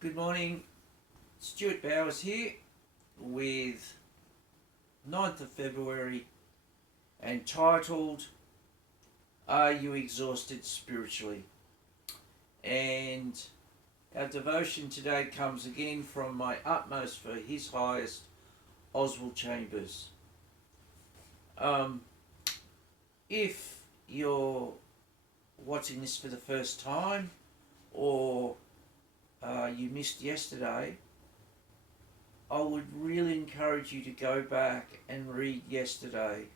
Good morning, Stuart Bowers here with 9th of February and titled Are You Exhausted Spiritually? And our devotion today comes again from My Utmost for His Highest, Oswald Chambers. If you're watching this for the first time or you missed yesterday, I would really encourage you to go back and read yesterday.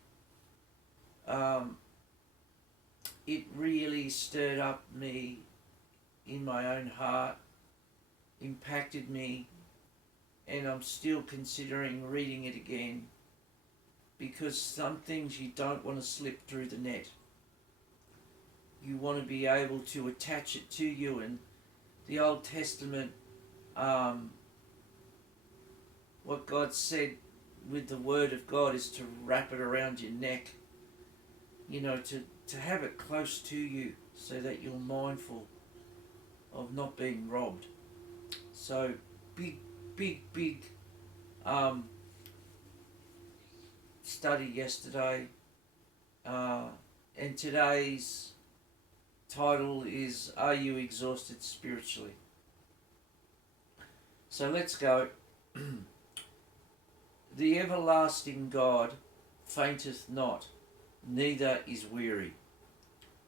It really stirred up me in my own heart, impacted me, and I'm still considering reading it again because some things you don't want to slip through the net. You want to be able to attach it to you, and the Old Testament, what God said with the Word of God is to wrap it around your neck, to have it close to you so that you're mindful of not being robbed. So big study yesterday, and today's title is Are You Exhausted Spiritually? So let's go. The everlasting God fainteth not, neither is weary.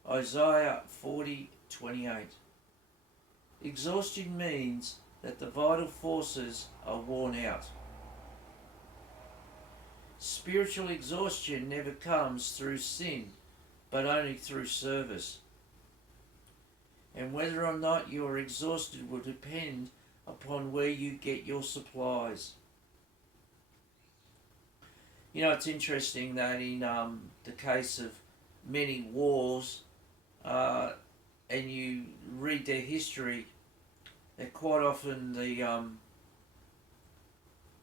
Isaiah 40:28. Exhaustion means that the vital forces are worn out. Spiritual exhaustion never comes through sin, but only through service. And whether or not you are exhausted will depend upon where you get your supplies. It's interesting that in the case of many wars, and you read their history, that quite often the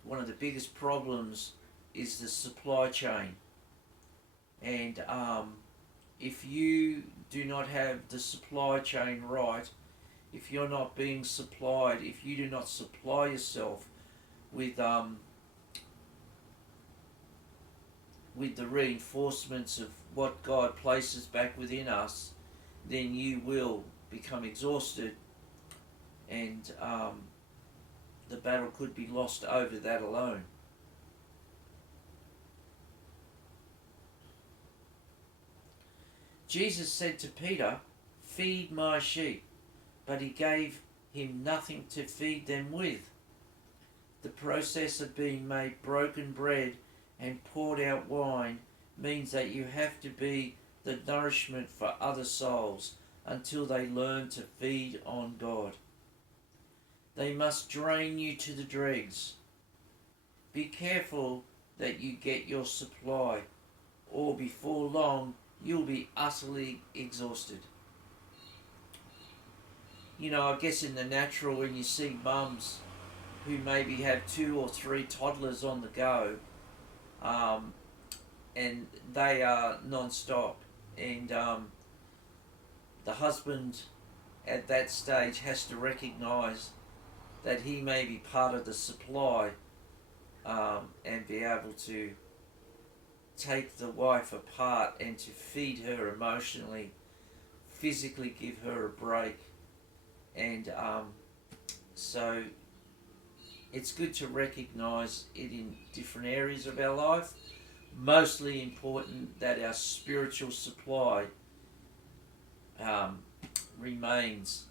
one of the biggest problems is the supply chain. And if you do not have the supply chain right, if you're not being supplied, if you do not supply yourself with the reinforcements of what God places back within us, then you will become exhausted, and the battle could be lost over that alone. Jesus said to Peter, "Feed my sheep," but he gave him nothing to feed them with. The process of being made broken bread and poured out wine means that you have to be the nourishment for other souls until they learn to feed on God. They must drain you to the dregs. Be careful that you get your supply, or before long you'll be utterly exhausted. I guess in the natural, when you see mums who maybe have 2 or 3 toddlers on the go, and they are non-stop, and the husband at that stage has to recognise that he may be part of the supply, and be able to take the wife apart and to feed her emotionally, physically give her a break. And so it's good to recognise it in different areas of our life. Mostly important that our spiritual supply remains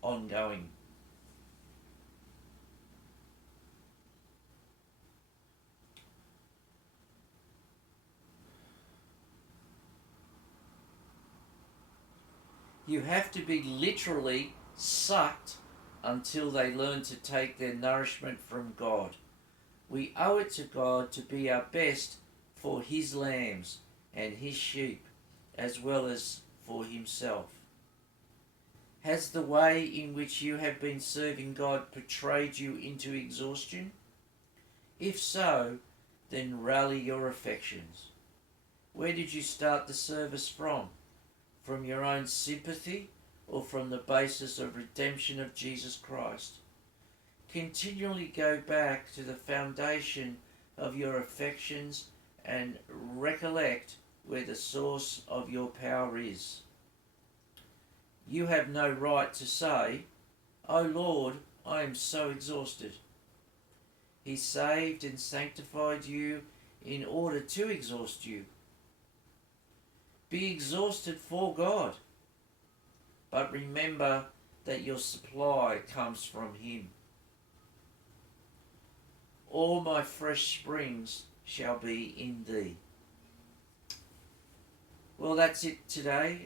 ongoing. You have to be literally sucked until they learn to take their nourishment from God. We owe it to God to be our best for His lambs and His sheep, as well as for Himself. Has the way in which you have been serving God betrayed you into exhaustion? If so, then rally your affections. Where did you start the service from? From your own sympathy or from the basis of redemption of Jesus Christ. Continually go back to the foundation of your affections and recollect where the source of your power is. You have no right to say, "Oh Lord, I am so exhausted." He saved and sanctified you in order to exhaust you. Be exhausted for God, but remember that your supply comes from Him. All my fresh springs shall be in thee. Well, that's it today.